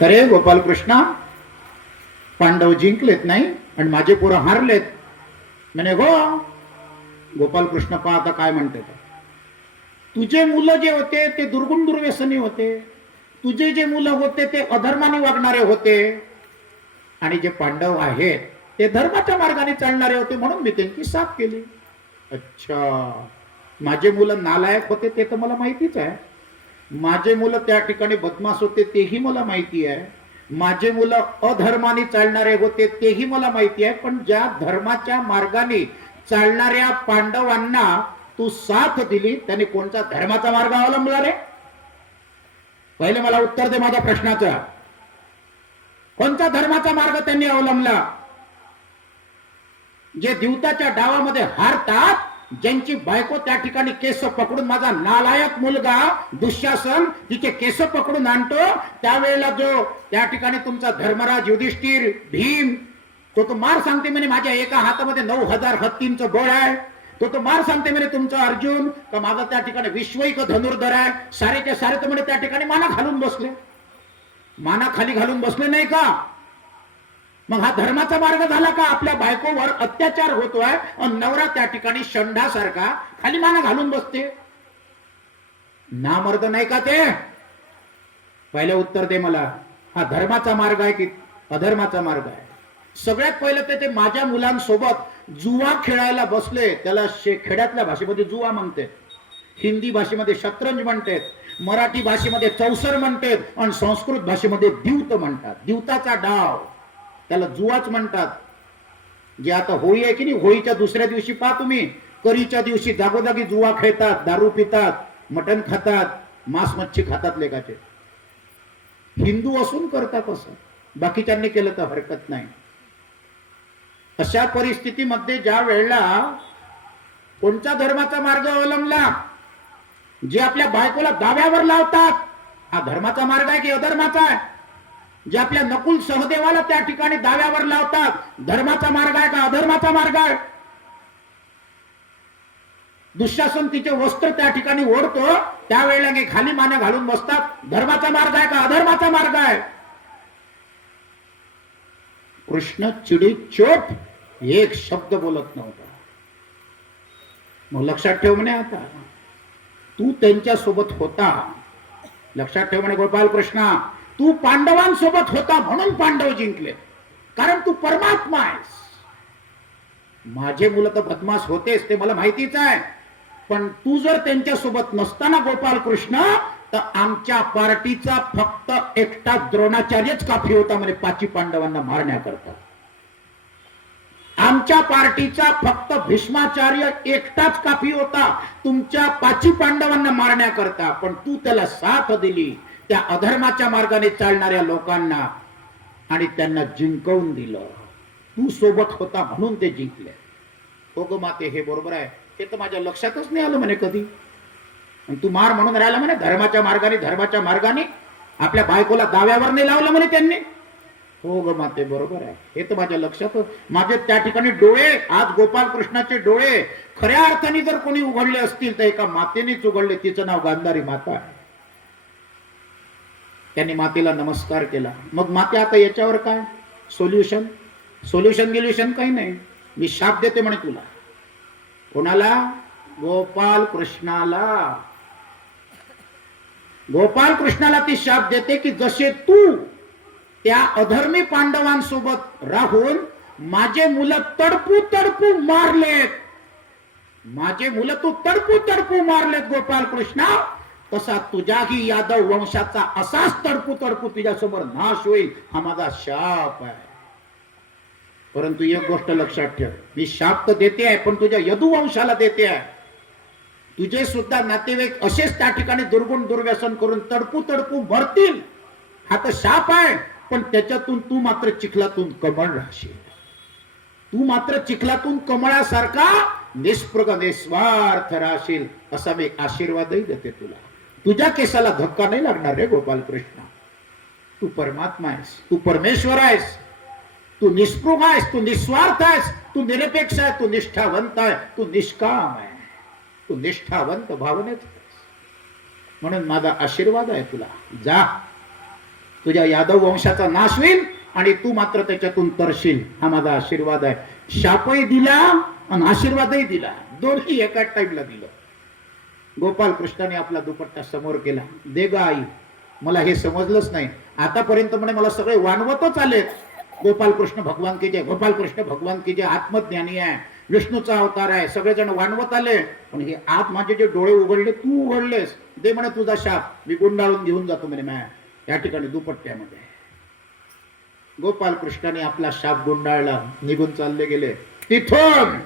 अरे गोपालकृष्णा, पांडव जिंकलेत नाही आणि माझे पोरं हारलेत म्हणे. गो गोपालकृष्ण पहा आता काय म्हणते. तुझे मुलं जे होते ते दुर्गुण दुर्व्यसनी होते, तुझे जे मुलं होते ते अधर्माने वागणारे होते, आणि जे पांडव आहेत ते धर्माच्या मार्गाने चालणारे होते, म्हणून मी त्यांची साथ केली. अच्छा, माझे मुलं नालायक होते ते तर मला माहितीच आहे, माझे मुलं त्या ठिकाणी बदमाश होते तेही मला माहिती आहे, माझे मुलं अधर्माने चालणारे होते तेही मला माहिती आहे, पण ज्या धर्माच्या मार्गाने चालणाऱ्या पांडवांना तू साथ दिली त्याने कोणता धर्माचा मार्ग अवलंबला रे? पहिले मला उत्तर दे माझ्या प्रश्नाचं. कोणता धर्माचा मार्ग त्यांनी अवलंबला? जे दिवताच्या डावामध्ये हारतात, ज्यांची बायको त्या ठिकाणी केस पकडून, माझा नालायक मुलगा दुःशासन तिचे केस पकडून आणतो, त्यावेळेला जो त्या ठिकाणी तुमचा धर्मराज युधिष्ठिर भीम तो मार सांगते म्हणे माझ्या एका हातामध्ये 9,000 हत्तींचं बळ आहे, तो मार सांगते म्हणे तुमचा अर्जुन का माझा त्या ठिकाणी विश्वैक धनुर्धर आहे, सारेच्या सारे तर म्हणे त्या ठिकाणी माना घालून बसले. माना खाली घालून बसले नाही का? मग हा धर्माचा मार्ग झाला का? आपल्या बायकोवर अत्याचार होतोय आणि नवरा त्या ठिकाणी षंडासारखा खाली माना घालून बसते. नामर्द नाही का ते? पहिले उत्तर दे मला. हा धर्माचा मार्ग आहे की अधर्माचा मार्ग आहे? सगळ्यात पहिलं ते माझ्या मुलांसोबत जुवा खेळायला बसले, त्याला खेड्यातल्या भाषेमध्ये जुवा म्हणते, हिंदी भाषेमध्ये शतरंज म्हणते, मराठी भाषेमध्ये चौसर म्हणतात आणि संस्कृत भाषेमध्ये दिवत म्हणतात. दिवताचा डाव त्याला जुवाच म्हणतात. जे आता होळी आहे की नाही, होळीच्या दुसऱ्या दिवशी पहा तुम्ही, करीच्या दिवशी जागोजागी जुवा खेळतात, दारू पितात, मटण खातात, मांस मच्छी खातात लेकाचे. हिंदू असून करतात असं, बाकीच्यांनी केलं तर हरकत नाही. अशा परिस्थितीमध्ये ज्या वेळेला कोणत्या धर्माचा मार्ग अवलंबला? जे आपल्या बायकोला दाव्यावर लावतात, हा धर्माचा मार्ग आहे की अधर्माचा आहे? जे आपल्या नकुल सहदेवाला त्या ठिकाणी दाव्यावर लावतात, धर्माचा मार्ग आहे का अधर्माचा मार्ग आहे? दुःशासन तिचे वस्त्र त्या ठिकाणी ओढतो, त्यावेळेला खाली माना घालून बसतात, धर्माचा मार्ग आहे का अधर्माचा मार्ग आहे? कृष्ण चिडी चोप एक शब्द बोलत नव्हता. मग लक्षात ठेव म्हणे, आता तू त्यांच्या सोबत होता, लक्षात ठेव म्हणे गोपालकृष्णा, तू पांडवांसोबत होता म्हणून पांडव जिंकले, कारण तू परमात्मा आहेस. माझे मुलं तर बदमाश होतेस ते मला माहितीच आहे, पण तू जर त्यांच्या सोबत नसताना गोपालकृष्ण, तर आमच्या पार्टीचा फक्त एकटा द्रोणाचार्यच काफी होता म्हणे 5 पांडवांना मारण्याकरता. आमच्या पार्टीचा फक्त भीष्माचार्य एकटाच काफी होता तुमच्या 5 पांडवांना मारण्याकरता, पण तू त्याला साथ दिली त्या अधर्माच्या मार्गाने चालणाऱ्या लोकांना आणि त्यांना जिंकवून दिलं. तू सोबत होता म्हणून ते जिंकले. हो ग माते, हे बरोबर आहे, हे तर माझ्या लक्षातच नाही आलं म्हणे कधी. तू मार म्हणून राहिला म्हणे धर्माच्या मार्गाने, धर्माच्या मार्गाने आपल्या बायकोला दाव्यावर नाही लावलं म्हणे त्यांनी. हो ग माते, बरोबर आहे, हे तर माझ्या लक्षात. माझे त्या ठिकाणी डोळे, आज गोपालकृष्णाचे डोळे खऱ्या अर्थाने जर कोणी उघडले असतील तर एका मातेनेच उघडले, तिचं नाव गांधारी माता आहे. त्यांनी मातेला नमस्कार केला. मग माते आता याच्यावर काय सोल्युशन? सोल्युशन काही नाही. मी शाप देते म्हणे तुला. कोणाला? गोपालकृष्णाला. गोपालकृष्णाला ती शाप देते की जसे तू त्या अधर्मी पांडवांसोबत राहून माझे मुलं तडपू तडपू मारलेत, माझे मुलं तू तडपू तडपू मारलेत गोपालकृष्णा, तसा तुझ्याही यादव वंशाचा असाच तडपू तडपू तुझ्यासमोर नाश होईल, हा माझा शाप आहे. परंतु एक गोष्ट लक्षात ठेव, मी शाप तर देते आहे पण तुझ्या यदुवंशाला देते आहे. तुझे सुद्धा नातेवाईक असेच त्या ठिकाणी दुर्गुण दुर्व्यसन करून तडपू तडपू मरतील, हा तर शाप आहे. पण त्याच्यातून तू मात्र चिखलातून कमळ राहशील. तू मात्र चिखलातून कमळासारखा निष्प्रग निस्वार्थ राहशील, असा मी आशीर्वादही देते तुला. तुझ्या केसाला धक्का नाही लागणार रे गोपालकृष्ण. तू परमात्मा आहेस, तू परमेश्वर आहेस, तू निष्पृह आहेस, तू निस्वार्थ आहेस, तू निरपेक्ष आहे, तू निष्ठावंत आहे, तू निष्काम आहे, तू निष्ठावंत भावनेत. म्हणून माझा आशीर्वाद आहे तुला. जा, तुझ्या यादव वंशाचा नाश होईल आणि तू मात्र त्याच्यातून तरशील. हा माझा आशीर्वाद आहे. शापही दिला आणि आशीर्वादही दिला, दोन्ही एकाच टाईमला दिलं. गोपाल कृष्णाने आपला दुपट्टा समोर केला. दे ग आई, मला हे समजलंच नाही आतापर्यंत. म्हणे मला सगळे वानवतच आले. गोपाल कृष्ण भगवान की जय, गोपाल कृष्ण भगवान की जय. आत्मज्ञानी आहे, विष्णूचा अवतार आहे, सगळेजण वानवत आले. पण हे आत माझे जे डोळे उघडले, तू उघडलेस. दे म्हणे तुझा शाप, मी गुंडाळून घेऊन जातो म्हणे मॅ या ठिकाणी दुपट्ट्यामध्ये. गोपाल कृष्णाने आपला शाप गुंडाळला, निघून चालले गेले. तिथून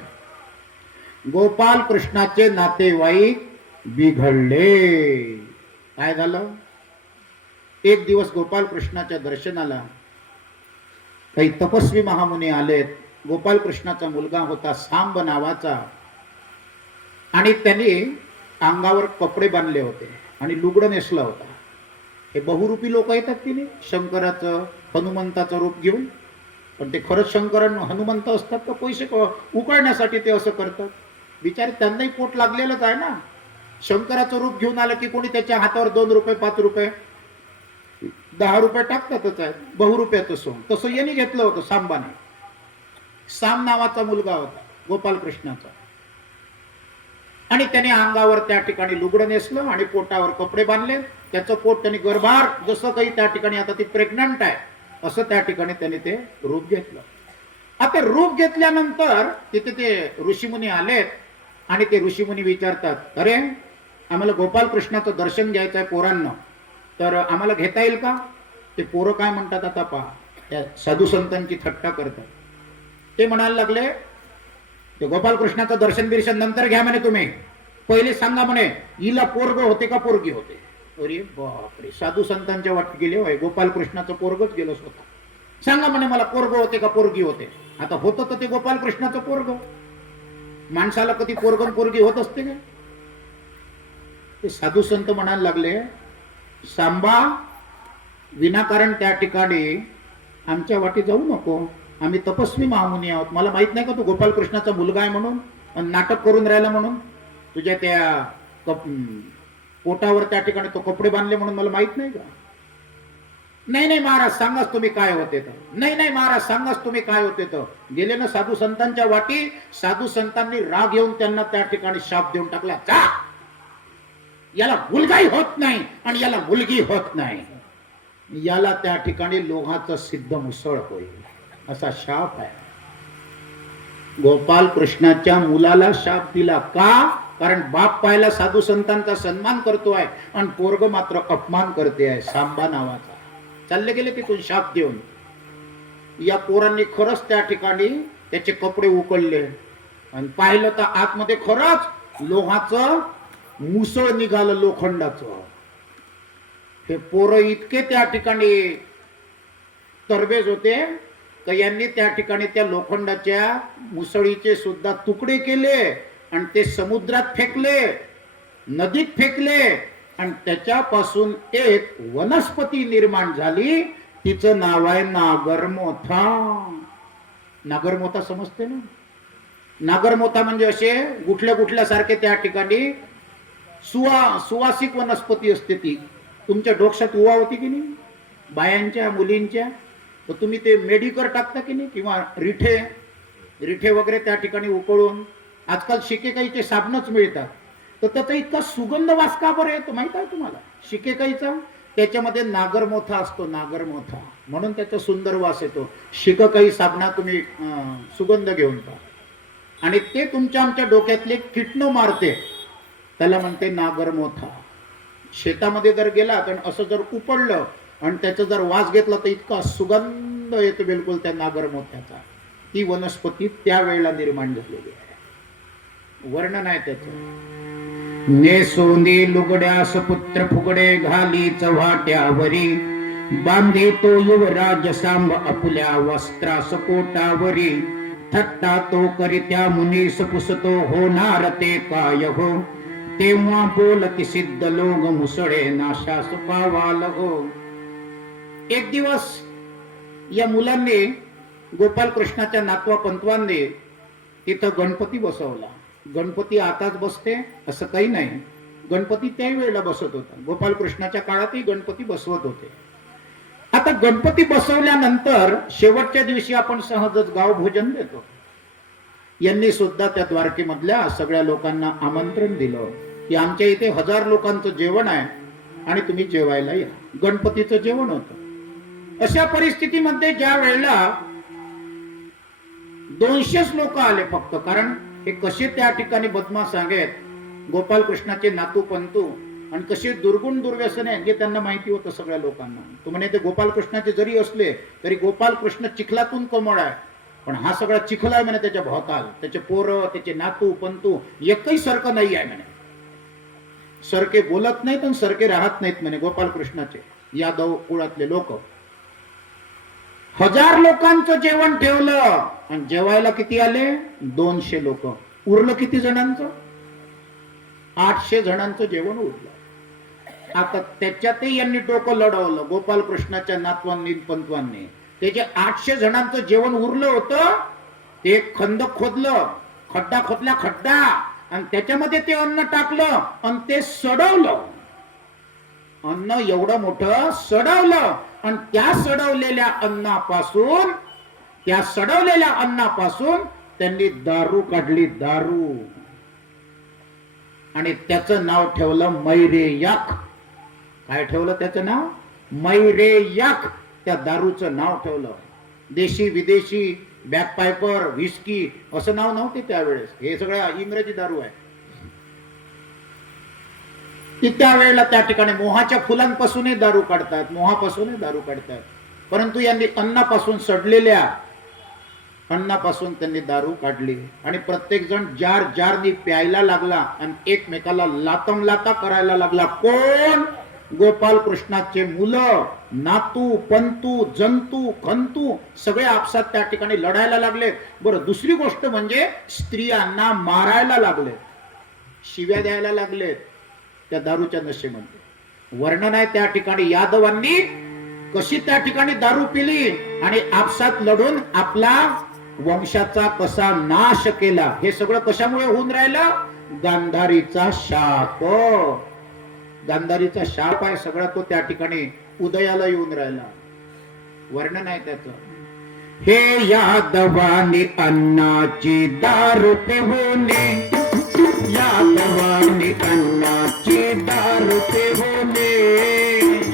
गोपाल कृष्णाचे नातेवाईक बिघडले. काय झालं? एक दिवस गोपाल कृष्णाच्या दर्शनाला काही तपस्वी महामुनी आलेत. गोपाल कृष्णाचा मुलगा होता सांब नावाचा, आणि त्यांनी अंगावर कपडे बांधले होते आणि लुगडं नेसलं होता. हे बहुरूपी लोक येतात की नाही, शंकराचं हनुमंताचं रूप घेऊन. पण ते खरंच शंकर हनुमंत असतात का पैसे उकळण्यासाठी ते असं करतात? बिचारे त्यांनाही पोट लागलेलंच आहे ना. शंकराचं रूप घेऊन आलं की कोणी त्याच्या हातावर 2 रुपये 5 रुपये 10 रुपये टाकतातच आहे, बहुरुपयाचं सोंग. तसं यांनी घेतलं होतं सांबाने. सांब नावाचा मुलगा होता गोपाल कृष्णाचा, आणि त्याने अंगावर त्या ठिकाणी लुगडं नेसलं आणि पोटावर कपडे बांधले. त्याचं पोट त्यांनी गर्भार, जसं काही त्या ठिकाणी आता ती प्रेग्नंट आहे असं त्या ठिकाणी त्यांनी ते रूप घेतलं. आता रूप घेतल्यानंतर तिथे ते ऋषीमुनी आलेत आणि ते ऋषीमुनी विचारतात, अरे आम्हाला गोपाल कृष्णाचं दर्शन घ्यायचं आहे पोरांना, तर आम्हाला घेता येईल का? ते पोरं काय म्हणतात आता पहा, त्या साधू संतांची थट्टा करतात. ते म्हणायला लागले, ते गोपाल कृष्णाचं दर्शन बिर्शन नंतर घ्या म्हणे, तुम्ही पहिले सांगा म्हणे हिला पोरग होते का पोरगी होते. अरे बापरे, साधू संतांच्या वाट गेले होय, गोपाल कृष्णाचं पोरगच गेलं स्वतः. सांगा म्हणे मला पोरग होते का पोरगी होते. आता होतं तर ते गोपाल कृष्णाचं पोरग. माणसाला कधी पोरग पोरगी होत असते का? ते साधू संत म्हणायला लागले, सांबा विनाकारण त्या ठिकाणी आमच्या वाटी जाऊ नको, आम्ही तपस्वी महामुनी आहोत. मला माहित नाही का तू गोपाल कृष्णाचा मुलगा आहे म्हणून, आणि नाटक करून राहिला म्हणून. तुझ्या त्या पोटावर त्या ठिकाणी तो कपडे बांधले म्हणून मला माहित नाही का? नाही नाही महाराज, सांगाच तुम्ही काय होते तर. नाही नाही महाराज, सांगाच तुम्ही काय होते तर. गेले ना साधू संतांच्या वाटी. साधू संतांनी राग येऊन त्यांना त्या ठिकाणी शाप देऊन टाकला, जा, याला मुलगाही होत नाही आणि याला मुलगी होत नाही, याला त्या ठिकाणी लोहाचं सिद्ध मुसळ होईल, असा शाप आहे. गोपाल कृष्णाच्या मुलाला शाप दिला का? कारण बाप पाहिला साधू संतांचा सन्मान करतो आहे आणि पोरग मात्र अपमान करते आहे, सांबा नावाचा. चालले गेले तिथून शाप देऊन. या पोरांनी खरंच त्या ठिकाणी त्याचे कपडे उकळले आणि पाहिलं तर आतमध्ये खरंच लोहाचं मुसळ निघालं, लोखंडाचं. हे पोरं इतके त्या ठिकाणी तरबेज होते तर यांनी त्या ठिकाणी त्या लोखंडाच्या मुसळीचे सुद्धा तुकडे केले आणि ते समुद्रात फेकले, नदीत फेकले, आणि त्याच्यापासून एक वनस्पती निर्माण झाली. तिचं नाव आहे नागरमोथा. नागरमोथा समजते ना? नागरमोथा म्हणजे असे गुठल्या गुठल्या सारखे त्या ठिकाणी सुवासिक वनस्पती असते. ती तुमच्या डोक्यात उवा होती की नाही, बायांच्या मुलींच्या, तर तुम्ही ते मेडिकर टाकता की नाही, किंवा रिठे वगैरे त्या ठिकाणी उकळून. आजकाल शिकेकाईचे साबणच मिळतात, तर त्याचा इतका सुगंध वास का बरं येतो माहित आहे तुम्हाला? शिकेकाईचा त्याच्यामध्ये नागरमोथा असतो, नागरमोथा, म्हणून त्याचा सुंदर वास येतो. शिकेकाई साबणा तुम्ही सुगंध घेऊन पहा, आणि ते तुमच्या आमच्या डोक्यातले किटणं मारते, त्याला म्हणते नागरमोथा. शेतामध्ये जर गेला तर असं जर उपडलं आणि त्याचा जर वास घेतला तर इतका सुगंध येतो बिलकुल त्या नागरमोथ्याचा. ती वनस्पती त्यावेळेला निर्माण झालेली आहे. वर्णन आहे त्याचं. नेसोंदी लुगड्यास पुत्र फुगडे घाली चव्हाट्यावरी, बांधे तो युवराज सांब आपल्या वस्त्रास पोटावरी, थट्टा तो करित्या मुनीस पुसतो होणार ते काय हो, तेव्हा बोलती सिद्ध लोग मुसळे नाशास पावाल हो. एक दिवस या मुलांनी, गोपाल कृष्णाच्या नातवा पंतवांनी तिथं गणपती बसवला. गणपती आताच बसते असं काही नाही, गणपती त्याही वेळेला बसत होता. गोपाल कृष्णाच्या काळातही गणपती बसवत होते. आता गणपती बसवल्यानंतर शेवटच्या दिवशी आपण सहजच गाव भोजन देतो. यांनी सुद्धा त्या द्वारकेमधल्या सगळ्या लोकांना आमंत्रण दिलं की आमच्या इथे 1000 लोकांचं जेवण आहे आणि तुम्ही जेवायला या. गणपतीचं जेवण होतं. अशा परिस्थितीमध्ये ज्या वेळेला 200 लोक आले फक्त, कारण हे कसे त्या ठिकाणी बदमाश आहेत, गोपालकृष्णाचे नातू पंतू, आणि कसे दुर्गुण दुर्व्यसन आहे हे त्यांना माहिती होतं सगळ्या लोकांना. तो म्हणे ते गोपालकृष्णाचे जरी असले तरी गोपालकृष्ण चिखलातून कमळ आहे, पण हा सगळा चिखल आहे म्हणे त्याच्या भोवताल. त्याचे पोरं, त्याचे नातू पंतू एकही सारखं नाही आहे म्हणे. सरके बोलत नाहीत आणि सरके राहत नाहीत म्हणे गोपालकृष्णाचे यादव कुळातले लोक. 1000 लोकांचं जेवण ठेवलं आणि जेवायला किती आले? 200 लोक. उरलं किती जणांचं? 800 जणांचं जेवण उरलं. आता त्याच्यातही यांनी डोकं लढवलं गोपालकृष्णाच्या नातवांनी पंतवांनी. ते जे 800 जणांचं जेवण उरलं होतं ते खंड खोदलं, खड्डा खोदला खड्डा, आणि त्याच्यामध्ये ते अन्न टाकलं आणि ते सडवलं. अन्न एवढं मोठं सडवलं आणि त्या सडवलेल्या अन्नापासून त्यांनी दारू काढली, दारू. आणि त्याचं नाव ठेवलं मैरेयक. काय ठेवलं त्याचं नाव? मैरेयक. त्या दारूचं नाव ठेवलं. देशी विदेशी बॅकपायपर, व्हिस्की असं नाव नव्हते त्यावेळेस. हे सगळं इंग्रजी दारू आहे. ती त्यावेळेला त्या ठिकाणी मोहाच्या फुलांपासूनही दारू काढतात, मोहापासूनही दारू काढतात. परंतु यांनी अन्नापासून, सडलेल्या अन्नापासून त्यांनी दारू काढली आणि प्रत्येक जण जार जारनी प्यायला लागला आणि एकमेकाला लातम लाता करायला लागला. कोण? गोपालकृष्णाचे मुलं, नातू पंतू, जंतू खंतू सगळे आपसात त्या ठिकाणी लढायला लागले. बरं, दुसरी गोष्ट म्हणजे स्त्रियांना मारायला लागले, शिव्या द्यायला लागले त्या दारूच्या नशेमध्ये. वर्णन आहे त्या ठिकाणी यादवांनी कशी त्या ठिकाणी दारू पिली आणि आपसात लढून आपला वंशाचा कसा नाश केला. हे सगळं कशामुळे होऊन राहिलं? गांधारीचा शाप. गांधारीचा शाप आहे सगळा, तो त्या ठिकाणी उदयाला येऊन राहिला. वर्णन आहे त्याचं. हे यादवानी अन्नाची दारू पिऊने, यादवानी अन्नाची दारू पिऊने,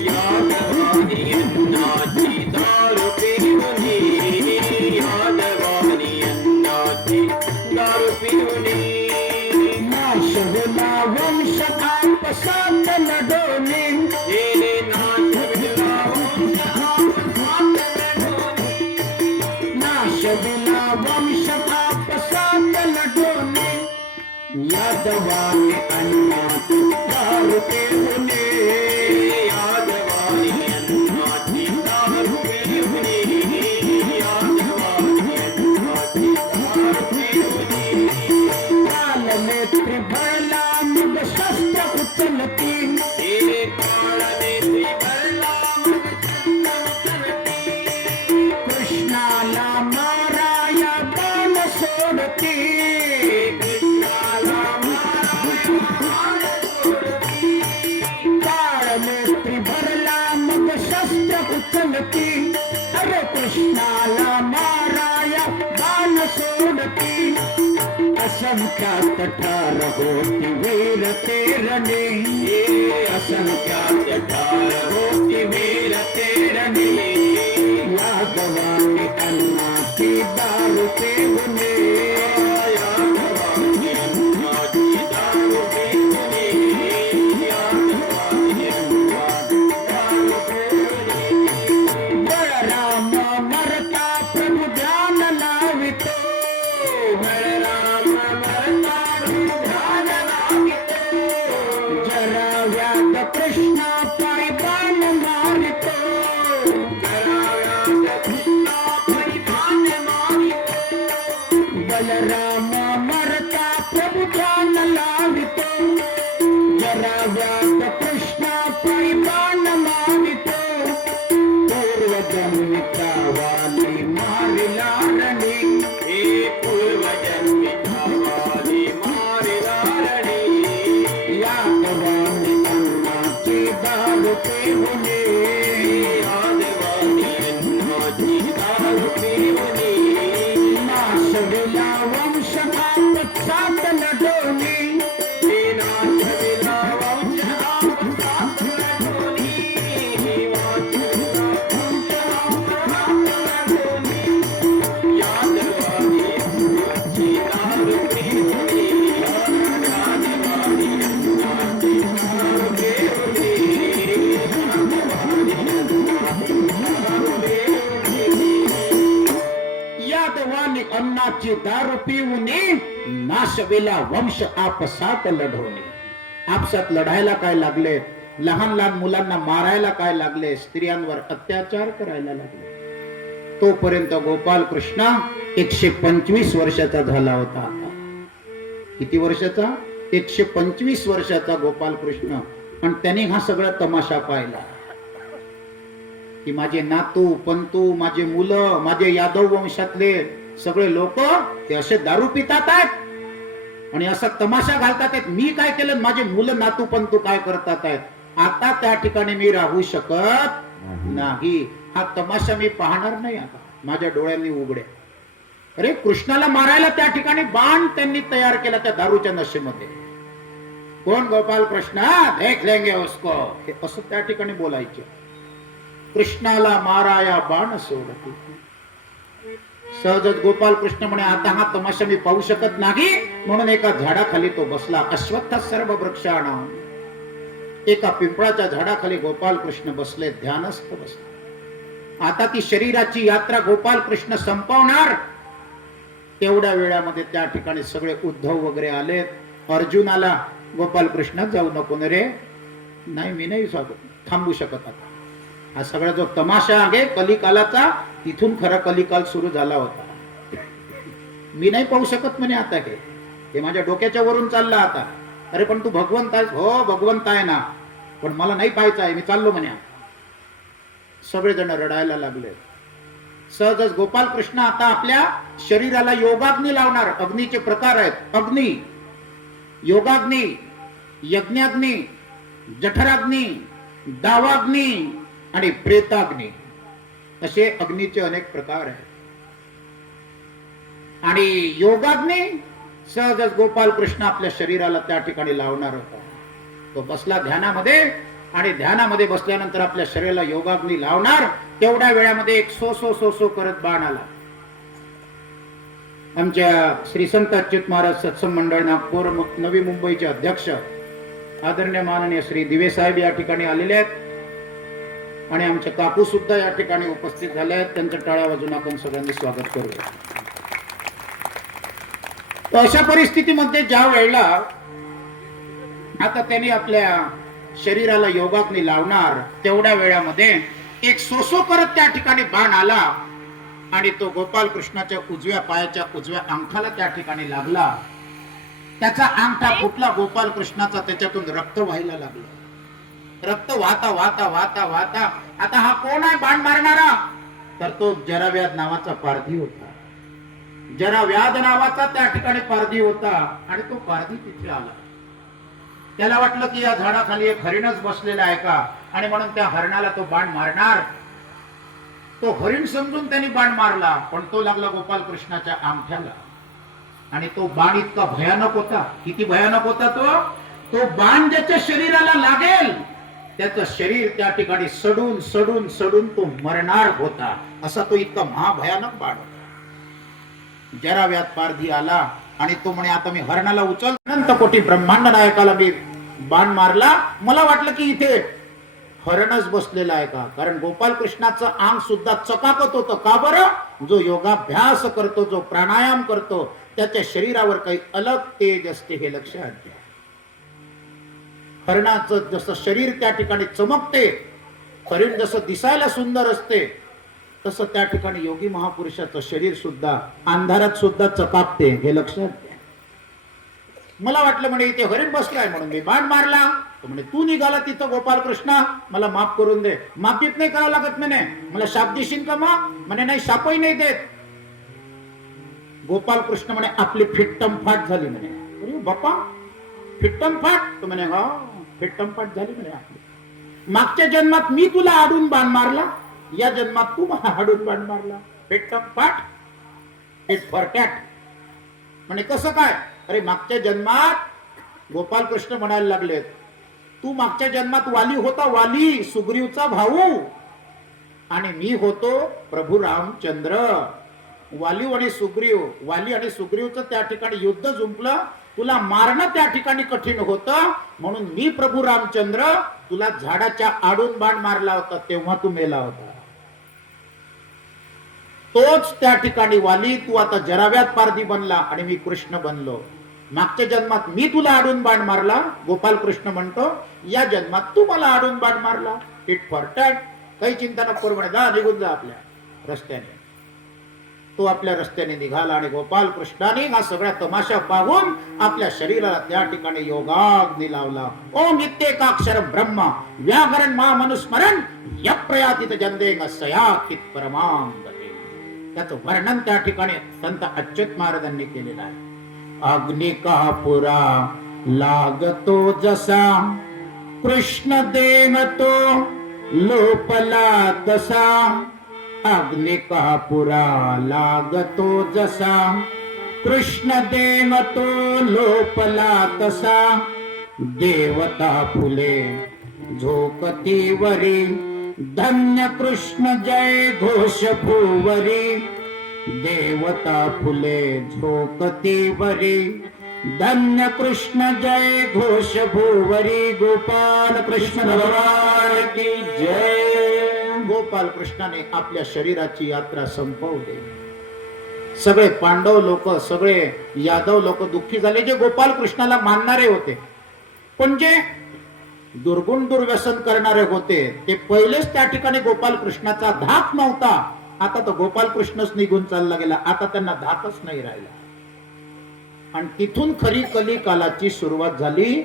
यादवानी अन्नाची दारू पिऊने, यादवानी अन्नाची दारू पिऊने. नाशविला वंश आपसात लढवणे, नाशविला वंश आपसात लढवणे, यादवानी अन्नाची दारू पिऊने, यादवानी अन्नाची दारू पिऊने, यादवानी अन्नाची दारू पिऊने. कालनेत्री भरला मग शस्त्र उचलती, कालनेत्री भरला मग शस्त्र उचलती, कृष्णाला माराया बाण सोडती, कृष्णाला माराया बाण सोडती. कालनेत्री भरला मग शस्त्र उचलती, अरे कृष्णाला माराया बाण सोडती. असंख्यात ठार होती वीर तेरणे, असंख्यात ठार होती वीर तेरणे, यादवानी अन्नाची दारू पिऊने, यादवानी अन्नाची दारू पिऊने, यादवानी अन्नाची दारू पिऊने. बळराम मरता प्रभु ध्यान लावितो, बळराम मरता प्रभु ध्यान लावितो, जरा व्याध कृष्णा पायी बाण मारितो, जरा व्याध कृष्णा पायी बाण मारितो. बलराम मरता प्रभु ध्यान लावितो, जरा व्याध कृष्णा पायी बाण मारितो. पूर्वजन्मिता वाली मारिला रणी, हे पूर्वजन्मिता वाली मारिला रणी, यादवानी अन्नाची दारू पिऊने, यादवानी मरणाची दारू पिऊनी नाशविला वंश आपसात लढवणे. आपसात लढायला काय लागले, लहान लहान मुलांना मारायला काय लागले, स्त्रियांवर अत्याचार करायला लागले. तोपर्यंत गोपाल कृष्ण 125 वर्षाचा झाला होता. किती वर्षाचा? 125 वर्षाचा गोपाल कृष्ण. आणि त्याने हा सगळा तमाशा पाहिला की माझे नातू पंतू, माझे मुलं, माझे यादव वंशातले सगळे लोक ते असे दारू पितात आहेत आणि असा तमाशा घालतात आहेत. मी काय केलं, माझे मुलं नातू पंतू काय करतात आहेत. आता त्या ठिकाणी मी राहू शकत नाही. हा तमाशा मी पाहणार नाही. आता माझ्या डोळ्यांनी उघडे. अरे कृष्णाला मारायला त्या ठिकाणी बाण त्यांनी तयार केला त्या दारूच्या नशेमध्ये. कोण? गोपाल कृष्ण. देख लेंगे उसको, हे असं त्या ठिकाणी बोलायचे. कृष्णाला माराया बाण सोडती. सहजच गोपाल कृष्ण म्हणे आता हा तमाशा मी पाहू शकत नाही, म्हणून एका झाडाखाली तो बसला. अश्वत्थ सर्व वृक्षाणाम, एका पिंपळाच्या झाडाखाली गोपाल कृष्ण बसले, ध्यानस्थ बसले. आता ती शरीराची यात्रा गोपाल कृष्ण संपवणार. तेवढ्या वेळामध्ये त्या ठिकाणी सगळे उद्धव वगैरे आले. अर्जुनाला गोपाल कृष्ण जाऊ नको रे. नाही, मी नाही थांबू शकत. आता हा सगळा जो तमाशा आहे कलिकालाचा, तिथून खरा कलिकाल सुरू झाला होता. मी नाही पाहू शकत म्हणे आता. हे माझ्या डोक्याच्या वरून चालला आता. अरे पण तू भगवंत आहेस. हो भगवंत आहे ना, पण मला नाही पाहायचं आहे, मी चाललो म्हणे. सगळेजण रडायला लागले. सहजच गोपाल कृष्ण आता आपल्या शरीराला योगाग्नी लावणार. अग्नीचे प्रकार आहेत. अग्नी, योगाग्नी, यज्ञाग्नी, जठराग्नी, दावाग्नी आणि प्रेताग्नी, असे अग्नीचे अनेक प्रकार आहेत. आणि योगाग्नी सहजच गोपाल कृष्ण आपल्या शरीराला त्या ठिकाणी लावणार होता. तो बसला ध्यानामध्ये आणि ध्यानामध्ये बसल्यानंतर आपल्या शरीराला योगाग्नी लावणार. तेवढ्या वेळामध्ये एक सो सो सो सो करत बाण आला. आमच्या श्री संत अच्युत महाराज सत्संग मंडळ नागपूर नवी मुंबईचे अध्यक्ष आदरणीय माननीय श्री दिवे साहेब या ठिकाणी आलेले आहेत आणि आमचे काकू सुद्धा या ठिकाणी उपस्थित झाले आहेत. त्यांच्या टाळ्या वाजून आपण सगळ्यांनी स्वागत करूया. तर अशा परिस्थितीमध्ये ज्या वेळेला आता त्यांनी आपल्या शरीराला योगाग्नी लावणार, तेवढ्या वेळामध्ये एक सोसो करत त्या ठिकाणी बाण आला आणि तो गोपाल कृष्णाच्या उजव्या पायाच्या उजव्या अंगठाला त्या ठिकाणी लागला. त्याचा अंगठा फुटला गोपाल कृष्णाचा. त्याच्यातून रक्त व्हायला लागलं. रक्त वाहता वाहता वाहता वाहता आता हा कोण आहे बाण मारणारा? तर तो जराव्याध नावाचा पारधी होता. जराव्याध नावाचा त्या ठिकाणी पारधी होता आणि तो पारधी तिथे आला. त्याला वाटलं की या झाडाखाली एक हरिणच बसलेला आहे का, आणि म्हणून त्या हरणाला तो बाण मारणार. तो हरिण समजून त्यांनी बाण मारला, पण तो लागला गोपाल कृष्णाच्या अंगठ्याला. आणि तो बाण इतका भयानक होता. किती भयानक होता तो बाण ज्याच्या शरीराला लागेल त्याचं शरीर त्या ठिकाणी सडून सडून सडून तो मरणार होता. असा तो इतका महाभयानक बाण होता. जराव्याध पारधी आला आणि तो म्हणे आता मी हरणाला उचल. अनंत कोटी ब्रह्मांड नायकाला मी बाण मारला. मला वाटलं की इथे हरणच बसलेला आहे का, कारण गोपाल कृष्णाचं अंग सुद्धा चकाकत होतं. का बरं? जो योगाभ्यास करतो, जो प्राणायाम करतो, त्याच्या शरीरावर काही अलग तेज असते, हे लक्षात घ्या. हरणाचं जसं शरीर त्या ठिकाणी चमकते, हरिण जसं दिसायला सुंदर असते, तसं त्या ठिकाणी योगी महापुरुषाचं शरीर सुद्धा अंधारात सुद्धा चकाकते, हे लक्षात घ्या. मला वाटलं म्हणे इथे हरिण बसलाय म्हणून मी बाण मारला. तो म्हणे तू निघाला तिथं गोपाल कृष्णा, मला माफ करून दे. माफीत नाही करावं लागत म्हणे. मला शाप देशील का? मग म्हणे नाही, शापही नाही देत. गोपाल कृष्ण म्हणे आपली फिट्टमफाट झाली म्हणे. अरे बाप्पा, फिट्टमफाट? तो म्हणे हा, फिट्टमफाट झाली म्हणे आपली. मागच्या जन्मात मी तुला आडून बाण मारला, या जन्मात तू मला आडून बाण मारला. फिट्टमफाट इज फॉर कॅट. म्हणे कसं काय? अरे मागच्या जन्मात गोपाल कृष्ण म्हणायला लागले, तू मागच्या जन्मात वाली होता, वाली सुग्रीवचा भाऊ, आणि मी होतो प्रभू रामचंद्र. वाली आणि सुग्रीवचं त्या ठिकाणी युद्ध जुंपलं. तुला मारणं त्या ठिकाणी कठीण होतं, म्हणून मी प्रभू रामचंद्र तुला झाडाच्या आडून बाण मारला होता, तेव्हा तू मेला होता. तोच त्या ठिकाणी वाली तू आता जराव्यात पारधी बनला आणि मी कृष्ण बनलो. मागच्या जन्मात मी तुला आडून बाण मारला, गोपाल कृष्ण म्हणतो, या जन्मात तू मला आडून बाण मारला. It for tat. काही चिंता नको म्हणे, जा निघून जा आपल्या रस्त्याने. तो आपल्या रस्त्याने निघाला आणि गोपाल कृष्णाने हा सगळा तमाशा पाहून आपल्या शरीराला त्या ठिकाणी योगाग्नी लावला. ओम इत्येकाक्षर ब्रह्म व्याकरण महामनुस्मरण यप्रयातित जन्देंग सयाखित परमां गते. त्याचं वर्णन त्या ठिकाणी संत अच्युत महाराजांनी केलेलं आहे. अग्नि का पुरा लागतो जसा कृष्ण देव तो लोपला तसा. अग्नि का पुरा लागतो जसा कृष्ण देव तो लोपला तसा. देवता फुले झोकती वरी धन्य कृष्ण जय घोष भुवरी. देवता फुले झोकती वरी धन्य कृष्ण जय घोष भुवरी. गोपाल कृष्ण भगवान की जय. गोपाल कृष्णाने आपल्या शरीराची यात्रा संपवली. सगळे पांडव लोक, सगळे यादव लोक दुःखी झाले, जे गोपाल कृष्णाला मानणारे होते. पण जे दुर्गुण दुर्व्यसन करणारे होते ते पहिलेच त्या ठिकाणी गोपाल कृष्णाचा धाक नव्हता. आता तो गोपाल कृष्णच निघून चालला गेला. आता त्यांना धाकच नाही राहिला. आणि तिथून खरी कलिकालाची सुरुवात झाली.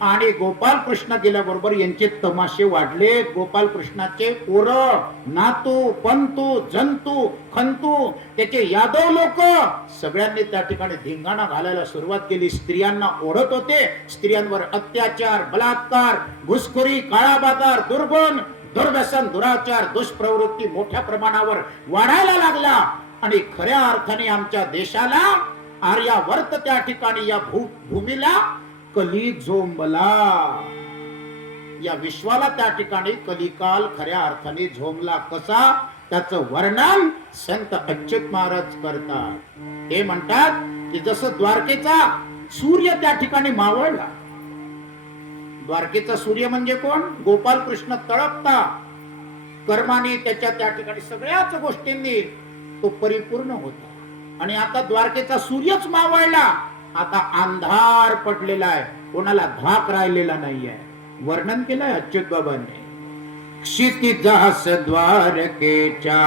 आणि गोपाल कृष्ण गेल्याबरोबर यांचे तमाशे वाढले. गोपाल कृष्णाचे पोर, नातू, पंतू, जंतू, खंतू, त्याचे यादव लोक सगळ्यांनी त्या ठिकाणी धिंगाणा घालायला सुरुवात केली. स्त्रियांना ओढत होते. स्त्रियांवर अत्याचार, बलात्कार, घुसखोरी, काळा बाजार, दुर्गुण, दुर्व्यसन, दुराचार, दुष्प्रवृत्ती मोठ्या प्रमाणावर वाढायला लागला. आणि खऱ्या अर्थाने आमच्या देशाला, आर्यावर्त त्या ठिकाणी या भूमीला कली झोंबला. या विश्वाला त्या ठिकाणी कलिकाल खऱ्या अर्थाने झोंबला. कसा, त्याचं वर्णन संत अच्युत महाराज करतात. ते म्हणतात की जसं द्वारकेचा सूर्य त्या ठिकाणी मावळला. द्वारकेचा सूर्य म्हणजे कोण? गोपाल कृष्ण तळपता कर्माने, त्याच्या त्या ठिकाणी सगळ्याच गोष्टींनी तो परिपूर्ण होता. आणि आता द्वारकेचा सूर्यच मावळला. आता अंधार पडलेला आहे, कोणाला धाक राहिलेला नाहीये. वर्णन केलंय अच्युत बाबांनी. क्षितिजास द्वारकेच्या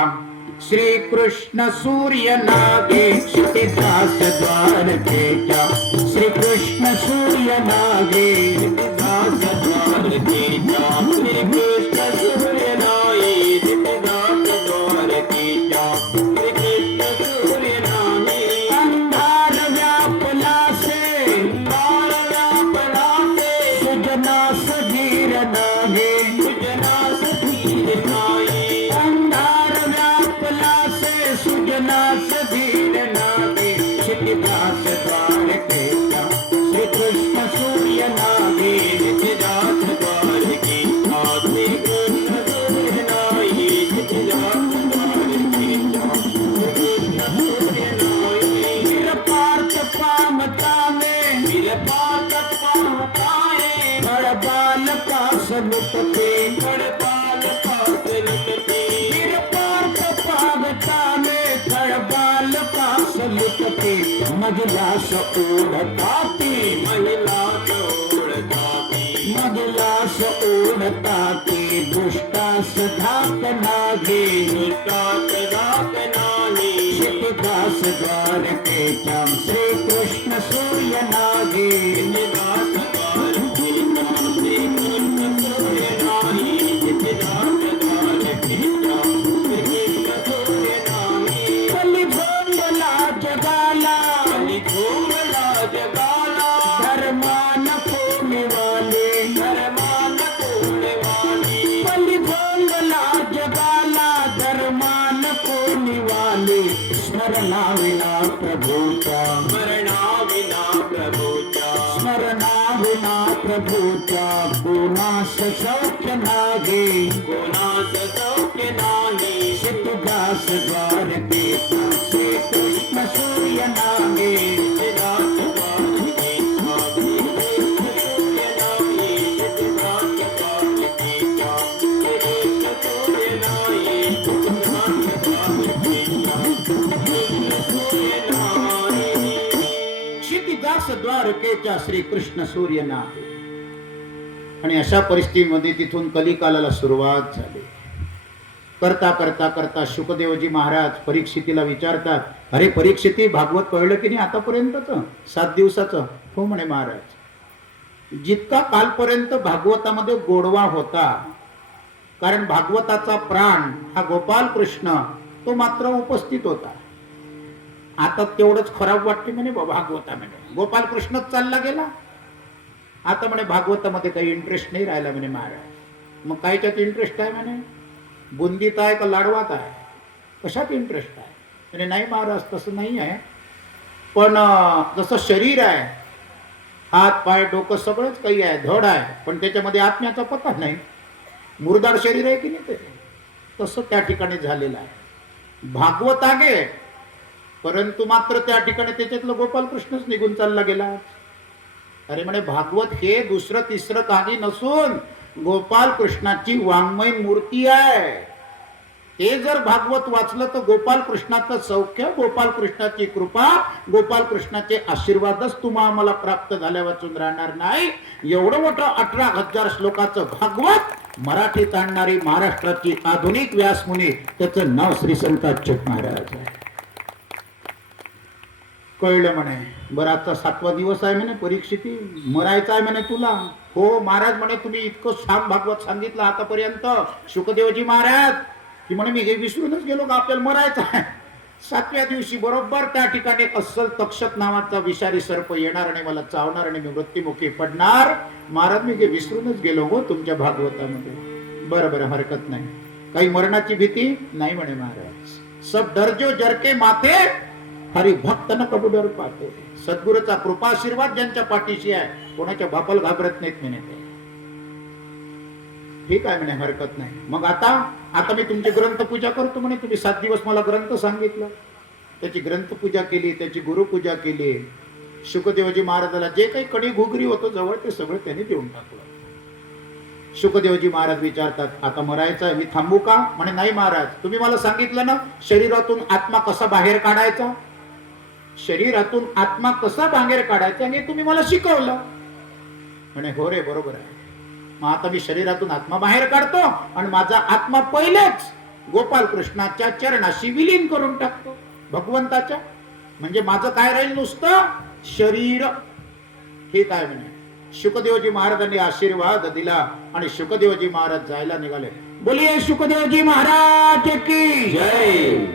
श्रीकृष्ण सूर्य नागे. क्षितिजास द्वारकेच्या श्रीकृष्ण सूर्य नागे. क्षितिजास द्वारकेच्या श्रीकृष्ण सूर्य नागे. क्षितिजास द्वारकेच्या श्रीकृष्ण सूर्य नागे. अंधार व्यापला से, अंधार व्यापला से सुजनास धीर नागे. सुजनास धीर नागे. अंधार व्यापला से सुजनास धीर नागे. क्षितिजास द्वारकेच्या श्रीकृष्ण सूर्य नागे. क्षितिजास द्वारकेच्या श्रीकृष्ण सूर्य नागे. क्षितिजास द्वारकेच्या श्रीकृष्ण सूर्य नागे. वीर पार्थ पामता में, वीर पार्थ पामता है. खड़बाल कास लुटते, खड़बाल कास लुटते. वीर पार्थ पामता में खड़बाल कास लुटते. महिला स ओढ़ताती, महिला स ओढ़ताती. महिला स ओढ़ताती. दुष्टास धाक नागे. दुष्टास धाक नागे. क्षितिजास द्वारकेच्या श्रीकृष्ण सूर्य नागे. क्षितिजास द्वारकेच्या श्रीकृष्ण सूर्य नागे. क्षितिजास द्वारकेच्या श्रीकृष्ण सूर्य नागे. कली झोंबला जगाला, कली झोंबला जगाला. धर्मान कोने वाले, धर्मान कोने वाले. कली झोंबला जगाला, धर्मान कोने वाले. स्मरणाविना प्रभूचा, स्मरणाविना प्रभूचा. स्मरणाविना प्रभूचा. कोणास सौख्य नागे. कोणास सौख्य नागे. क्षितिजास द्वारकेचा श्रीकृष्ण सूर्य नागे. क्षितिजास द्वारकेचा श्रीकृष्ण सूर्य नागे. क्षितिजास द्वारकेचा श्रीकृष्ण सूर्य नागे. क्षितिजास द्वारकेचा द्वारकेच्या श्री कृष्ण सूर्यना. आणि अशा परिस्थितीमध्ये तिथून कलिकालाला सुरुवात झाली. करता करता करता शुकदेवजी महाराज परीक्षितीला विचारतात, अरे परीक्षिती, भागवत कळलं की नाही आतापर्यंतच? 7 दिवसाचं? हो म्हणे महाराज. जितका कालपर्यंत भागवतामध्ये गोडवा होता, कारण भागवताचा प्राण हा गोपाल कृष्ण तो मात्र उपस्थित होता. आता तेवढंच खराब वाटते म्हणे भागवतामध्ये, गोपाल कृष्णच चालला गेला. आता म्हणे भागवतामध्ये काही इंटरेस्ट नाही राहिला म्हणे महाराज. मग कायच्यात इंटरेस्ट आहे म्हणे? बुंदीत आहे का लाडवात आहे? कशात इंटरेस्ट आहे म्हणे? नाही महाराज, तसं नाही आहे, पण जसं शरीर आहे, हात पाय डोकं सगळंच काही आहे, धड आहे, पण त्याच्यामध्ये आत्म्याचा पत्ता नाही. मुरदार शरीर आहे की नाही ते, तसं त्या ठिकाणी झालेलं आहे. भागवत आहे, परंतु मात्र त्या ठिकाणी त्याच्यातलं गोपाल कृष्णच निघून चालला गेला. अरे म्हणे भागवत हे दुसरं तिसरं काही नसून गोपाल कृष्णाची वाङ्मय मूर्ती आहे. हे जर भागवत वाचलं तर गोपाल कृष्णाचं सौख्य, गोपाल कृष्णाची कृपा, गोपाल कृष्णाचे आशीर्वादच तुम्हाला आम्हाला प्राप्त झाल्या वाचून राहणार नाही. एवढं मोठं 18,000 श्लोकाचं भागवत मराठीत आणणारी महाराष्ट्राची आधुनिक व्यासमुनी, त्याचं नाव श्री संत अच्युत महाराज आहे. कळलं म्हणे. बरं, आजचा 7वा दिवस आहे म्हणे परीक्षिती, मरायचं आहे म्हणे तुला. हो महाराज म्हणे, तुम्ही इतकं छान भागवत सांगितलं आतापर्यंत शुकदेवजी महाराज, की म्हणे मी हे विसरूनच गेलो का आपल्याला मरायचं आहे. 7व्या दिवशी बरोबर त्या ठिकाणी अस्सल तक्षक नावाचा विषारी सर्प येणार आणि मला चावणार आणि मी मृत्युमुखी पडणार. महाराज मी हे विसरूनच गेलो हो तुमच्या भागवतामध्ये. बरं बरं, हरकत नाही. काही मरणाची भीती नाही म्हणे महाराज. सब डरजो जरके माथे हरी भक्त न कबू डर पाहतो. सद्गुरूचा कृपा आशीर्वाद ज्यांच्या पाठीशी आहे, कोणाच्या बापाला घाबरत नाहीत म्हणे ते. ठीक आहे म्हणे, हरकत नाही. मग आता मी तुमची ग्रंथपूजा करतो म्हणे. तुम्ही 7 दिवस मला ग्रंथ सांगितलं, त्याची ग्रंथपूजा केली, त्याची गुरुपूजा केली. शुकदेवजी महाराजाला जे काही कणी घुगरी होतं जवळ ते सगळं त्यांनी देऊन टाकलं. शुकदेवजी महाराज विचारतात, आता मरायचं आहे, मी थांबू का? म्हणे नाही महाराज, तुम्ही मला सांगितलं ना शरीरातून आत्मा कसा बाहेर काढायचा, शरीरातून आत्मा कसा बाहेर काढायचा आणि तुम्ही मला शिकवलं. म्हणे हो रे, बरोबर आहे. मग आता मी शरीरातून आत्मा बाहेर काढतो आणि माझा आत्मा पहिलेच गोपाल कृष्णाच्या चरणाशी विलीन करून टाकतो, भगवंताच्या. म्हणजे माझं काय राहील? नुसतं शरीर. ठीक आहे म्हणे. शुकदेवजी महाराजांनी आशीर्वाद दिला आणि शुकदेवजी महाराज जायला निघाले. बोलिये शुकदेवजी महाराज की जय.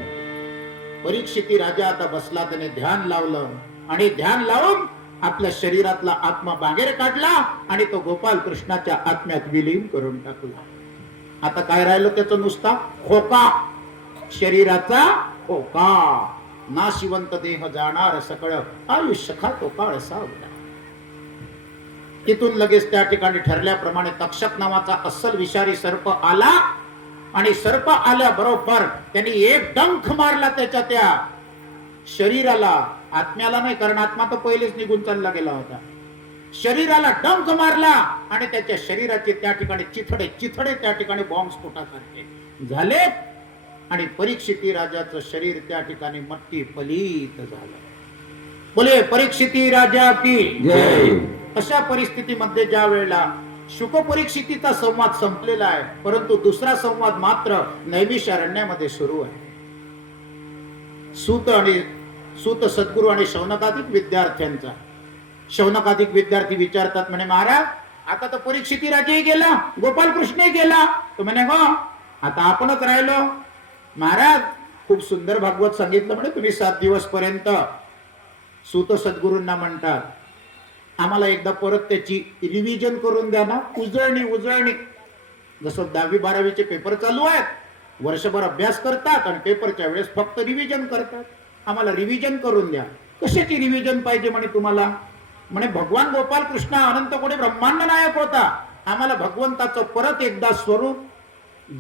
परीक्षिती राजा आता बसला, त्याने ध्यान लावलं आणि ध्यान लावून आपल्या शरीरातला आत्मा बाहेर काढला आणि तो गोपाल कृष्णाच्या आत्म्यात विलीन करून टाकला. आता काय राहिलं त्याचं? नुसता खोका, शरीराचा खोका. नाशिवंत देह जाणार सकळ, आयुष्य खातो काळ सावला. तिथून लगेच त्या ठिकाणी ठरल्याप्रमाणे तक्षक नावाचा अस्सल विषारी सर्प आला आणि सर्प आल्याबरोबर त्यांनी एक डंख मारला त्याच्या त्या शरीराला. आत्म्याला नाही, कारण आत्मा तर पहिलेच निघून चालला गेला होता. शरीराला डंख मारला आणि त्याच्या शरीराचे त्या ठिकाणी चिथडे त्या ठिकाणी बॉम्ब स्फोटासारखे झाले आणि परीक्षिती राजाचं शरीर त्या ठिकाणी मट्टी पलीत झालं. बोले परीक्षिती राजा की जय. अशा परिस्थितीमध्ये ज्या वेळेला शुक परीक्षितीचा संवाद संपलेला आहे, परंतु दुसरा संवाद मात्र नैमिषारण्यामध्ये सुरू आहे. सूत सद्गुरू आणि शौनकाधिक विद्यार्थ्यांचा. शौनकाधिक विद्यार्थी विचारतात, म्हणे महाराज आता तर परीक्षिती राजाही गेला, गोपाल कृष्णही गेला, तो म्हणे हो आता आपणच राहिलो. महाराज खूप सुंदर भागवत सांगितलं म्हणे तुम्ही 7 दिवस पर्यंत. सूत सद्गुरूंना म्हणतात, आम्हाला एकदा परत त्याची रिव्हिजन करून द्या ना, उजळणी. जसं 10वी 12वीचे पेपर चालू आहेत, वर्षभर अभ्यास करतात आणि पेपरच्या वेळेस फक्त रिव्हिजन करतात. आम्हाला रिव्हिजन करून द्या. कशाची रिव्हिजन पाहिजे म्हणे तुम्हाला? म्हणे भगवान गोपाल कृष्ण अनंत कोणी ब्रह्मांड नायक होता, आम्हाला भगवंताचं परत एकदा स्वरूप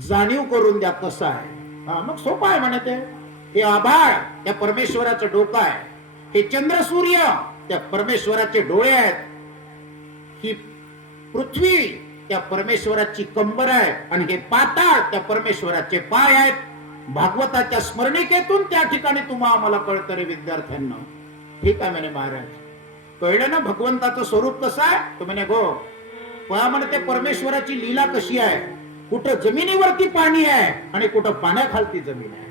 जाणीव करून द्या कसं आहे. मग सोपं आहे म्हणे ते. हे आभाळ त्या परमेश्वराचं डोकं आहे, हे चंद्र सूर्य त्या परमेश्वराचे डोळे आहेत, ही पृथ्वी त्या परमेश्वराची कंबर आहे आणि हे पाताळ त्या परमेश्वराचे पाय आहेत. भागवताच्या स्मरणिकेतून त्या ठिकाणी तुम्हा आम्हाला कळतं रे विद्यार्थ्यांना. ठीक आहे म्हणे महाराज. कळलं ना भगवंताचं स्वरूप कसं आहे? तो म्हणे गो पहा म्हणे ते परमेश्वराची लीला कशी आहे. कुठं जमिनीवरती पाणी आहे आणि कुठं पाण्याखालती जमीन आहे.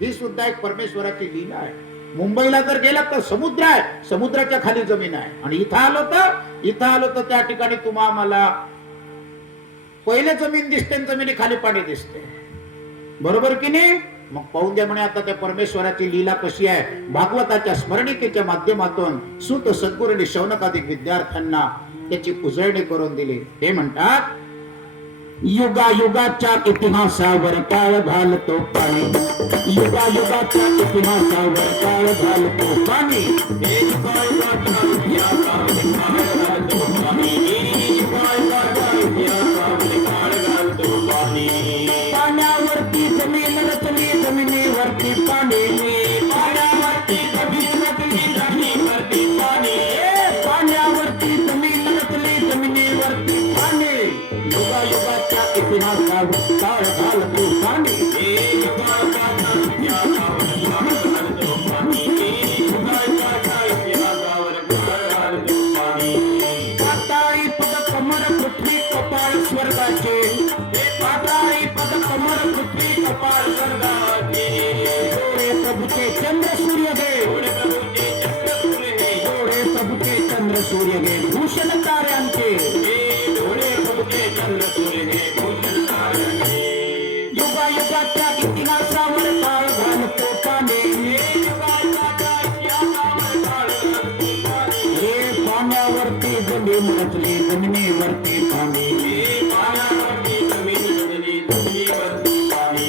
ही सुद्धा एक परमेश्वराची लीला आहे. मुंबईला जर गेला तर समुद्र आहे, समुद्राच्या खाली जमीन आहे. आणि इथं आलो तर त्या ठिकाणी तुम्हा मला पहिले जमीन दिसते आणि जमिनी खाली पाणी दिसते. बरोबर की नाही? मग पाहून द्या म्हणे आता त्या परमेश्वराची लीला कशी आहे. भागवताच्या स्मरणिकेच्या माध्यमातून सूत सद्गुरूंनी शौनकादिक विद्यार्थ्यांना त्याची उजळणी करून दिली. ते म्हणतात युगायुगाच्या इतिहासावर काळ घालतो पाणी, युगायुगाच्या इतिहासावर काळ घालतो पाणी, युगायुगाच्या इतिहासावर काळ घालतो पाणी, युगायुगाच्या इतिहासावर काळ घालतो पाणी. पाण्यावरती जमीन रचली, जमिनीवरती पाणी, पाण्यावरती जमीन रचली, जमिनीवरती पाणी, पाण्यावरती जमीन रचली, जमिनीवरती पाणी. युगायुगाच्या इतिहासावर काळ घालतो पाणी, युगायुगाच्या इतिहासावर काळ घालतो पाणी, युगायुगाच्या इतिहासावर काळ घालतो पाणी. पाताळी पद कमर पृथ्वी कपाळ स्वर्गाचे, पाताळी पद कमर पृथ्वी कपाळ स्वर्गाचे. डोळे प्रभूचे चंद्र सूर्य घे, डोळे प्रभूचे चंद्र सूर्य घे, डोळे प्रभूचे चंद्र सूर्य घे, भूषण ताऱ्यांचे, डोळे प्रभूचे चंद्र सूर्य घे, भूषण ताऱ्यांचे. युगायुगाच्या इतिहासावर काळ घालतो पाणी, युगायुगाच्या इतिहासावर काळ घालतो पाणी. हे पाण्यावरती जमीन रचली, जमिनीवरती पाणी, पाण्यावरती जमीन रचली, जमिनीवरती पाणी.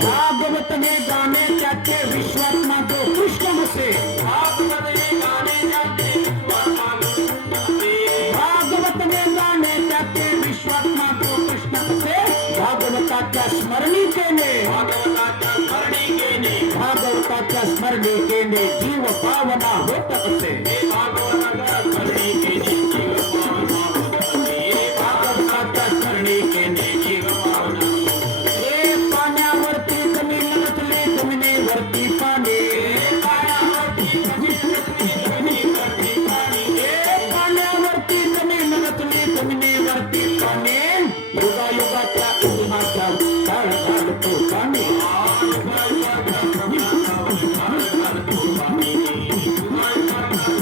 भागवत हे गाणे त्याचे विश्वात्मा जो कृष्ण हसे, भागवत हे गाणे त्याचे विश्वात्मा जो कृष्ण हसे, भागवत हे गाणे त्याचे विश्वात्मा जो कृष्ण हसे. भागवताच्या स्मरणिकेने, भागवताच्या स्मरणिकेने, भागवताच्या स्मरणिकेने जीव पावना होत असे. भागवताच्या स्मरणिकेने जीव पावना होत असे, भागवताच्या स्मरणिकेने जीव पावना होत असे. पाण्यावरती जमीन रचली, जमिनीवरती पाणी, पाण्यावरती जमीन रचली, जमिनीवरती पाणी, पाण्यावरती जमीन रचली, जमिनीवरती पाणी. युगायुगाच्या इतिहासावर काळ घालतो पाणी, युगायुगाच्या इतिहासावर काळ घालतो पाणी, युगायुगाच्या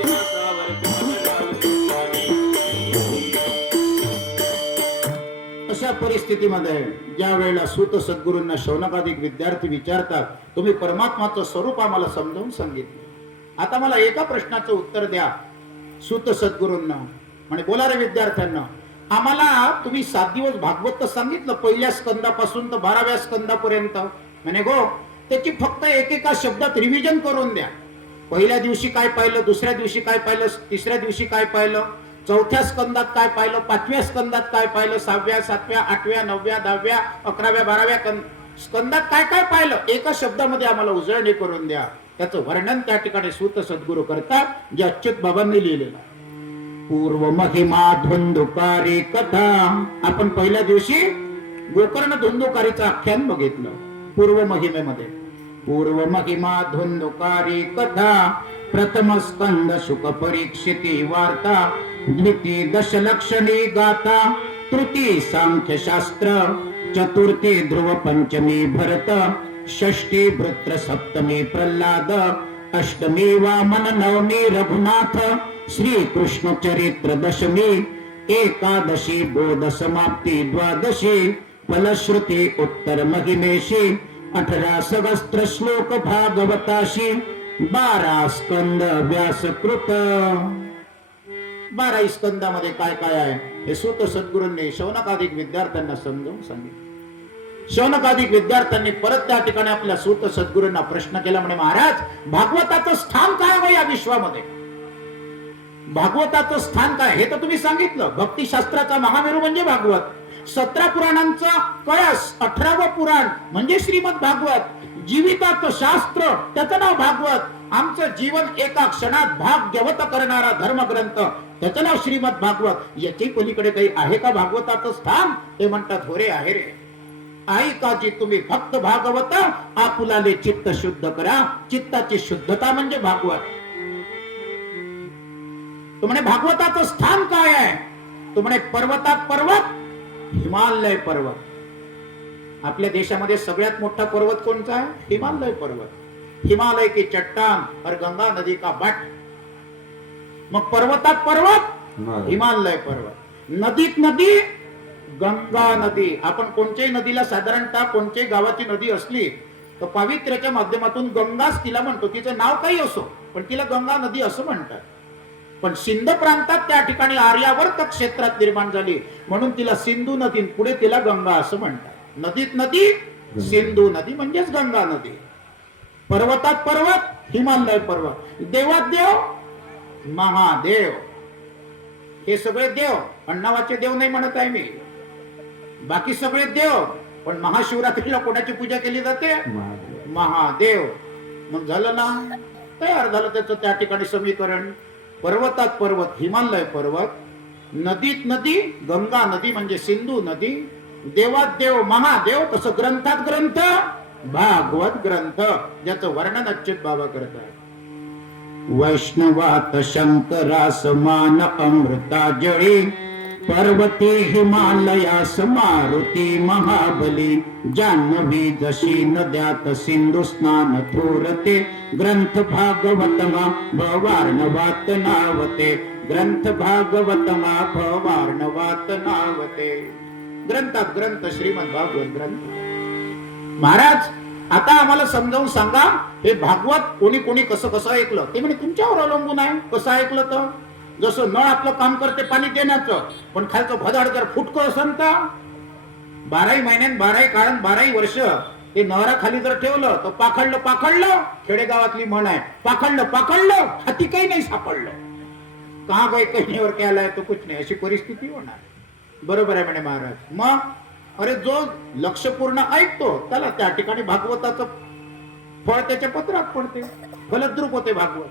इतिहासावर काळ घालतो पाणी. अशा परिस्थितीमध्ये ज्या वेळेला सूत सद्गुरूंना शौनकादिक विद्यार्थी विचारतात, तुम्ही परमात्माचं स्वरूप आम्हाला समजावून सांगितलं, आता मला एका प्रश्नाचं उत्तर द्या. सूत सद्गुरूंना म्हणे बोला रे विद्यार्थ्यांना, आम्हाला तुम्ही 7 दिवस भागवत सांगितलं, पहिल्या स्कंदापासून तर 12व्या स्कंदापर्यंत. म्हणे गो त्याची फक्त एकेका शब्दात रिव्हिजन करून द्या. पहिल्या दिवशी काय पाहिलं, दुसऱ्या दिवशी काय पाहिलं, तिसऱ्या दिवशी काय पाहिलं, चौथ्या स्कंदात काय पाहिलं, 5व्या स्कंदात काय पाहिलं, 6व्या, 7व्या, 8व्या, 9व्या, 10व्या, 11व्या, 12व्या स्कंदात काय काय पाहिलं, एका शब्दामध्ये आम्हाला उजळणी करून द्या. त्याचं वर्णन त्या ठिकाणी सूत सद्गुरू करतात, जे अच्युत बाबांनी लिहिलेलं. पूर्व महिमा धुंदुकारी कथा. आपण पहिल्या दिवशी गोकर्ण धुंदुकारीचं आख्यान बघितलं. पूर्व महिमेमध्ये पूर्व महिमा धुंदुकारी कथा, प्रथम स्कंद शुक परीक्षिती वार्ता, द्वितीय दशलक्षणी गाथा, तृतीय सांख्य शास्त्र, चतुर्थी ध्रुव पंचमी भरत, षष्ठी वृत्र, सप्तमी प्रल्हाद, अष्टमी वामन, नवमी रघुनाथ, श्री कृष्ण चरित्र दशमी, एकादशी बोध समाप्ती, द्वादशी फलश्रुती उत्तर महिमेशी, 18 सहस्त्र श्लोक भागवताशी, 12 स्कंद व्यासकृत. 12 स्कंदामध्ये काय काय आहे हे सूत सद्गुरूंनी शौनकादिक विद्यार्थ्यांना समजावून सांगितलं. शौनकादिक विद्यार्थ्यांनी परत त्या ठिकाणी आपल्या सूत सद्गुरूंना प्रश्न केला. म्हणे महाराज, भागवताचं स्थान काय आहे या विश्वामध्ये? भागवताचं स्थान काय हे तर तुम्ही सांगितलं. भक्तिशास्त्राचा महामेरू म्हणजे भागवत, 17 पुराणांचा कळस, 18वं पुराण म्हणजे श्रीमद भागवत, जीविताचं शास्त्र त्याचं नाव भागवत, आमचं जीवन एका क्षणात भाग्यवत करणारा धर्मग्रंथ त्याचं नाव श्रीमद भागवत. याची पलीकडे काही आहे का भागवताचं स्थान? ते म्हणतात हो रे, आहे रे. ऐकाजी तुम्ही भक्त भागवत आपुलाले चित्त शुद्ध करा. चित्ताची शुद्धता म्हणजे भागवत. तो म्हणे भागवताचं स्थान काय आहे? तो म्हणे पर्वतात पर्वत, हिमालय पर्वत. आपल्या देशामध्ये सगळ्यात मोठा पर्वत कोणता आहे? हिमालय पर्वत. हिमालय की चट्टान और गंगा नदी का बट. मग पर्वतात पर्वत, हिमालय पर्वत. नदीत नदी, गंगा नदी. आपण कोणत्याही नदीला साधारणतः कोणत्याही गावाची नदी असली तर पावित्र्याच्या माध्यमातून गंगाच तिला म्हणतो. तिचं नाव काही असो पण तिला गंगा नदी असं म्हणतात. पण सिंध प्रांतात त्या ठिकाणी आर्यावर्त क्षेत्रात निर्माण झाली म्हणून तिला सिंधू नदी, पुढे तिला गंगा असं म्हणतात. नदीत नदी, सिंधू नदी म्हणजेच गंगा नदी. पर्वतात पर्वत, हिमालय पर्वत. देवात देव, महादेव. हे सगळे देव. अण्णावाचे देव नाही म्हणत आहे मी, बाकी सगळे देव. पण महाशिवरात्रीला कोणाची पूजा केली जाते? महादेव. मग झालं ना, तयार झालं त्याचं त्या ठिकाणी समीकरण. पर्वतात पर्वत, हिमालय पर्वत. नदीत नदी, गंगा नदी म्हणजे सिंधू नदी. देवात देव, महादेव. तसं ग्रंथात ग्रंथ, भागवत ग्रंथ, ज्याचं वर्णन अच्युत बाबा करतात. वैष्णवात शंकरा समान अमृता जळी, पर्वती हिमालयास मारुती महाबली. जान्हवी जशी नद्यात सिंधू स्नान थोरते, ग्रंथ भागवतमा भवार्णवात नावते. ग्रंथ भागवतमा भवार्णवात नावते. ग्रंथात ग्रंथ, श्रीमद भागवत ग्रंथ. महाराज आता आम्हाला समजावून सांगा, हे भागवत कोणी कोणी कसं कसं ऐकलं? ते म्हणजे तुमच्यावर अवलंबून आहे कसं ऐकलं. तर जसं नळ आपलं काम करते पाणी देण्याचं, पण खालचं भदाड जर फुटकं असेल तर 12 महिन्यात 12 काळात 12 वर्ष ते नहराखाली जर ठेवलं तर पाखडलं पाखडलं. खेडेगावातली म्हण आहे, पाखडलं पाखडलं हाती काही नाही सापडलं. कहा बाई कहीवर केलाय तो कुछ नाही, अशी परिस्थिती होणार. बरोबर आहे म्हणे महाराज. मग अरे जो लक्षपूर्ण ऐकतो त्याला त्या ठिकाणी भागवताचं फळ त्याच्या पत्रात पडते, फलद्रूप होते भागवत.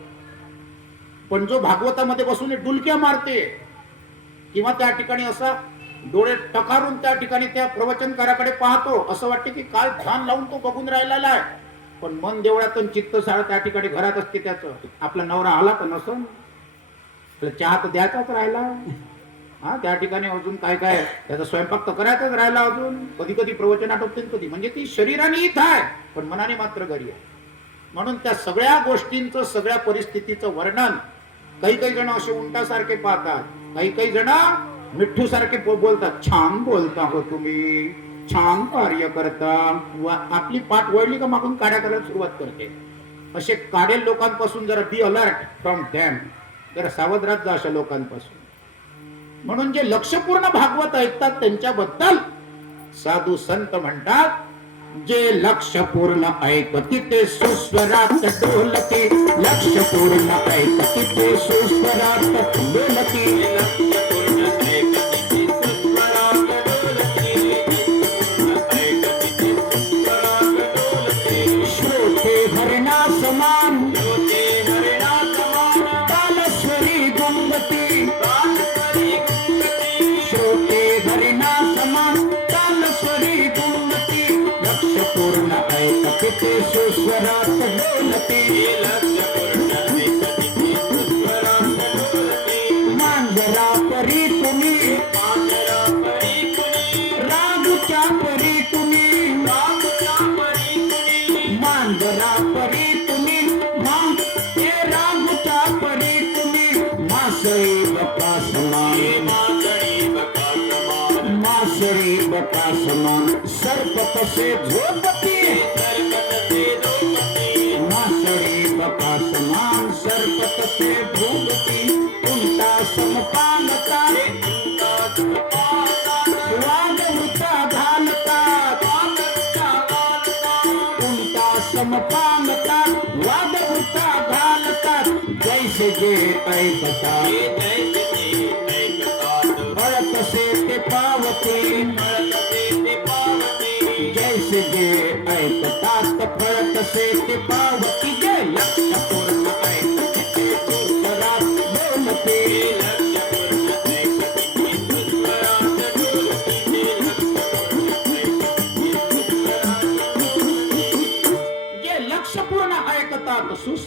पण जो भागवतामध्ये बसून डुलक्या मारते किंवा त्या ठिकाणी असा डोळे टकारून त्या ठिकाणी त्या प्रवचनकाराकडे पाहतो, असं वाटते की काय ध्यान लावून तो बघून राहिलेला आहे, पण मन देवळातून चित्त साळ त्या ठिकाणी घरात असते त्याचं. आपला नवरा आला तर नसन, चहा तर द्यायचाच राहिला. हा त्या ठिकाणी अजून काय काय त्याचा स्वयंपाक तर करायचाच राहिला. अजून कधी कधी प्रवचन आटोपते, कधी म्हणजे ती शरीराने इथं आहे पण मनाने मात्र घरी आहे. म्हणून त्या सगळ्या गोष्टींचं, सगळ्या परिस्थितीचं वर्णन काही काही जण असे उंटासारखे पाहतात, काही काही जण मिठ्ठू सारखे बोलतात. छान बोलता हो तुम्ही, छान कार्य करता. आपली पाठ वळली का मागून काड्या करायला सुरुवात करते. असे काडेल लोकांपासून जरा बी अलर्ट फ्रॉम दॅम, जरा सावध राहत जा अशा लोकांपासून. म्हणून जे लक्षपूर्ण भागवत ऐकतात त्यांच्याबद्दल साधू संत म्हणतात, जे लक्षपूर्ण ऐकती ते सुस्वरात डोलते. लक्षपूर्ण ऐकती ते सुस्वरात डोलते. श्रोते हरणा समान, कालस्वरी गुंगती. श्रोते हरणा समान, कालस्वरी गुंगती. लक्षपूर्ण ऐकते ते सुस्वरात डोलते. मांजरा परी तुम्ही, रागूच्या परी तुम्ही. मांजरा परी तुम्ही, हे रागूच्या परी तुम्ही. मासळी बका समान, मासळी बका समान. सर्प कसे झोपती, मासळी बका समान. सर्प कसे झोपती. उंटा समपानता, वादवृता घालतात. उंटा समपानता, वादवृता घालतात. जैसे जे ऐकतात, फळ कसे ते पावते. जैसे जे ऐकतात फळ कसे ते पावती. जय लक्षपूर्ण ऐकते ते सुस्वरात डोलते.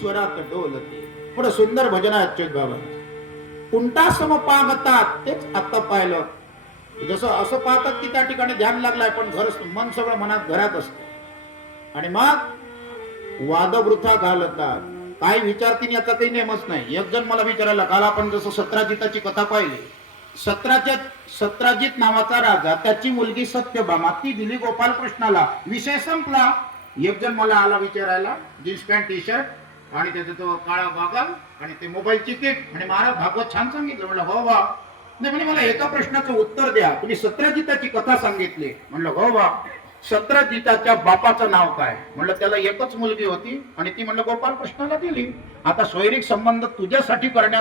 स्वरात डोलते. थोडं सुंदर भजन आहे अच्युत बाबा. कुंटा सम पाहतात तेच आता पाहिलं. जसं असं पाहतात की त्या ठिकाणी ध्यान लागलाय पण घर मन सगळं मनात घरात असतं आणि मग वादवृथा घालतात. काय विचारतील याचा काही नेमच नाही. एक जण मला विचारायला, काल आपण जसं सत्राजिताची कथा पाहिली, सत्राजित नावाचा राजा, त्याची मुलगी सत्यभामा, ती दिली गोपालकृष्णाला, विषय संपला. एक जण मला आला विचारायला, जीन्स पॅन्ट टी शर्ट आणि त्याचा तो काळा गॉगल आणि ते मोबाईलची किट, आणि महाराज भागवत छान सांगितलं. म्हणलं हो बा. नाही म्हणजे मला एका प्रश्नाचं उत्तर द्या, तुम्ही सत्राजिताची कथा सांगितली. म्हणलं हो बा. सत्राजिताच्या बापाचं नाव काय? म्हणलं त्याला एकच मुलगी होती आणि ती म्हणलं गोपालकृष्णाला दिली. आता सोयरीक संबंध तुझ्यासाठी करण्यात